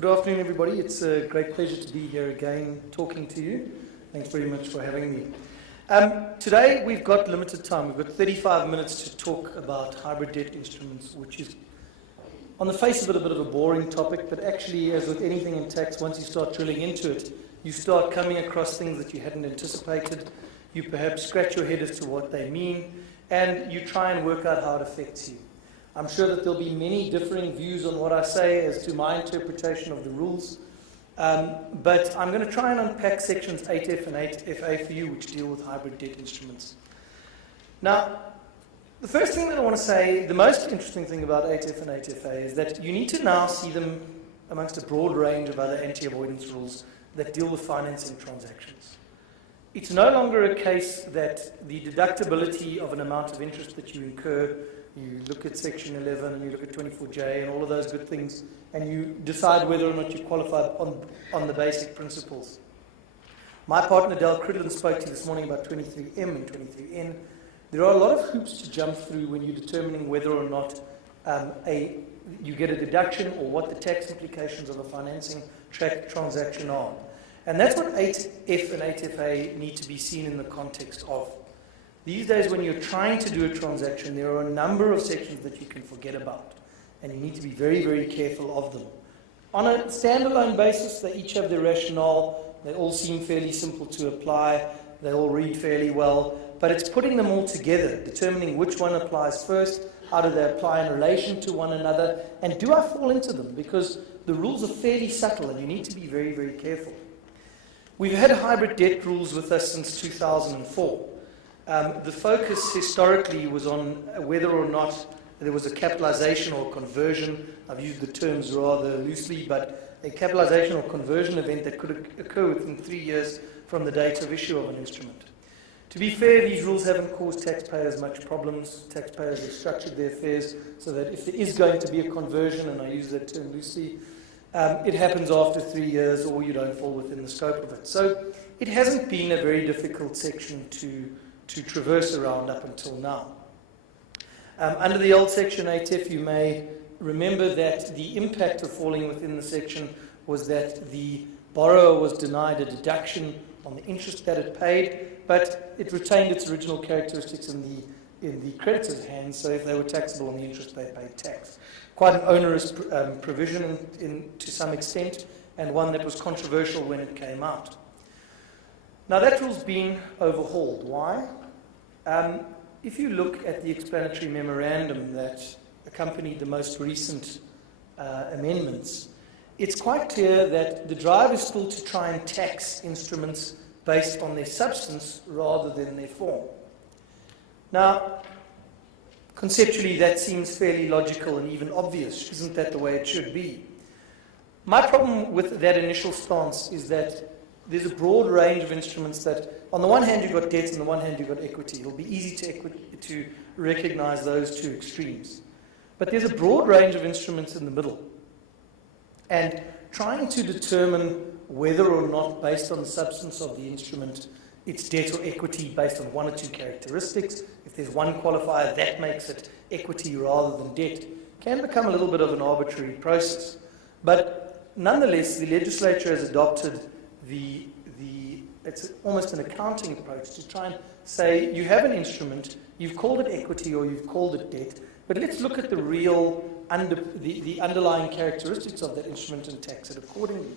Good afternoon, everybody. It's a great pleasure to be here again talking to you. Thanks very much for having me. Today, we've got limited time. We've got 35 minutes to talk about hybrid debt instruments, which is, on the face of it, a bit of a boring topic, but actually, as with anything in tax, once you start drilling into it, you start coming across things that you hadn't anticipated. You perhaps scratch your head as to what they mean, and you try and work out how it affects you. I'm sure that there'll be many differing views on what I say as to my interpretation of the rules, but I'm going to try and unpack sections 8F and 8FA for you, which deal with hybrid debt instruments. Now, the first thing that I want to say, the most interesting thing about 8F and 8FA is that you need to now see them amongst a broad range of other anti-avoidance rules that deal with financing transactions. It's no longer a case that the deductibility of an amount of interest that you incur, you look at Section 11 and you look at 24J and all of those good things, and you decide whether or not you qualify on the basic principles. My partner Del Cridlin spoke to you this morning about 23M and 23N. There are a lot of hoops to jump through when you're determining whether or not you get a deduction or what the tax implications of a financing transaction are. And that's what 8F and 8FA need to be seen in the context of. These days, when you're trying to do a transaction, there are a number of sections that you can forget about, and you need to be very, very careful of them. On a standalone basis, they each have their rationale. They all seem fairly simple to apply. They all read fairly well. But it's putting them all together, determining which one applies first, how do they apply in relation to one another, and do I fall into them? Because the rules are fairly subtle, and you need to be very, very careful. We've had hybrid debt rules with us since 2004. The focus historically was on whether or not there was a capitalization or conversion. I've used the terms rather loosely, but a capitalization or conversion event that could occur within 3 years from the date of issue of an instrument. To be fair, these rules haven't caused taxpayers much problems. Taxpayers have structured their affairs so that if there is going to be a conversion, and I use that term loosely, it happens after 3 years or you don't fall within the scope of it. So it hasn't been a very difficult section to traverse around up until now. Under the old Section 8F, you may remember that the impact of falling within the section was that the borrower was denied a deduction on the interest that it paid, but it retained its original characteristics in the creditor's hands, so if they were taxable on the interest, they paid tax. Quite an onerous provision to some extent, and one that was controversial when it came out. Now that rule's been overhauled. Why? If you look at the explanatory memorandum that accompanied the most recent amendments, it's quite clear that the drive is still to try and tax instruments based on their substance rather than their form. Now, conceptually, that seems fairly logical and even obvious. Isn't that the way it should be? My problem with that initial stance is that there's a broad range of instruments that, on the one hand, you've got debts, on the one hand, you've got equity. It'll be easy to recognize those two extremes. But there's a broad range of instruments in the middle. And trying to determine whether or not, based on the substance of the instrument, it's debt or equity based on one or two characteristics, if there's one qualifier, that makes it equity rather than debt, can become a little bit of an arbitrary process. But nonetheless, the legislature has adopted it's almost an accounting approach to try and say, you have an instrument, you've called it equity or you've called it debt, but let's look at the real, the underlying characteristics of that instrument and tax it accordingly.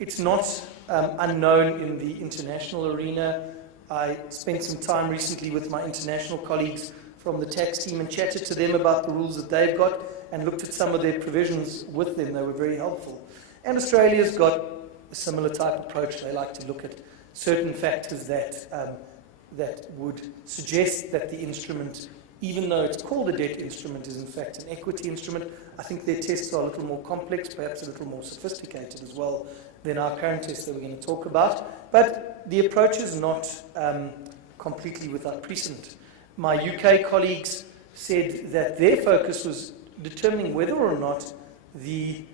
It's not unknown in the international arena. I spent some time recently with my international colleagues from the tax team and chatted to them about the rules that they've got and looked at some of their provisions with them. They were very helpful. And Australia's got a similar type of approach. They like to look at certain factors that would suggest that the instrument, even though it's called a debt instrument, is in fact an equity instrument. I think their tests are a little more complex, perhaps a little more sophisticated as well than our current tests that we're going to talk about. But the approach is not completely without precedent. My UK colleagues said that their focus was determining whether or not the